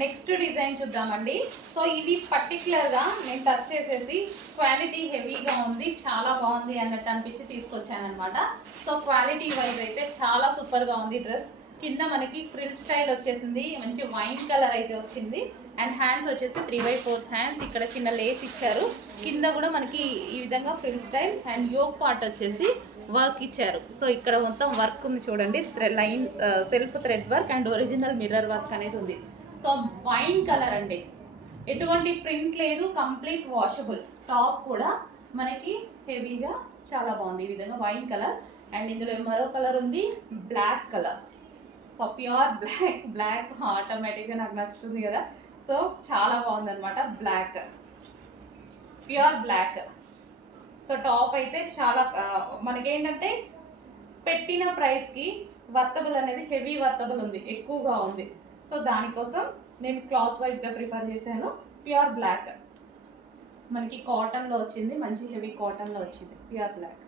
Next design చూద్దామండి. So ఇది particular గా నేను టచ్ చేసేసి క్వాలిటీ హెవీగా ఉంది, చాలా బాగుంది అన్నట్టు అనిపించి తీసుకొచ్చాను అనమాట. సో క్వాలిటీ వైజ్ అయితే చాలా సూపర్ గా ఉంది డ్రెస్. కింద మనకి ఫ్రిల్ స్టైల్ వచ్చేసింది, మంచి వైన్ కలర్ అయితే వచ్చింది. అండ్ హ్యాండ్స్ వచ్చేసి 3/4 హ్యాండ్స్, ఇక్కడ చిన్న లేస్ ఇచ్చారు. కింద కూడా మనకి ఈ విధంగా frill style and yoke part వచ్చేసి వర్క్ ఇచ్చారు. సో ఇక్కడ మొత్తం వర్క్ ఉంది చూడండి, line self thread work and original mirror work అనేది ఉంది. సో వైన్ కలర్ అండి, ఎటువంటి ప్రింట్ లేదు, కంప్లీట్ వాషబుల్. టాప్ కూడా మనకి హెవీగా చాలా బాగుంది, ఈ విధంగా వైన్ కలర్. అండ్ ఇందులో మరో కలర్ ఉంది, black colour. So pure black ఆటోమేటిక్గా నాకు నచ్చుతుంది కదా. సో చాలా బాగుంది అనమాట, black, pure black. So top అయితే చాలా మనకేంటంటే పెట్టిన ప్రైస్కి వర్తబుల్ అనేది, హెవీ వర్తబుల్ ఉంది, ఎక్కువగా ఉంది. సో దానికోసం నేను క్లాత్ వైజ్గా ప్రిఫర్ చేశాను. ప్యూర్ బ్లాక్ మనకి కాటన్లో వచ్చింది, మంచి హెవీ కాటన్లో వచ్చింది, ప్యూర్ బ్లాక్.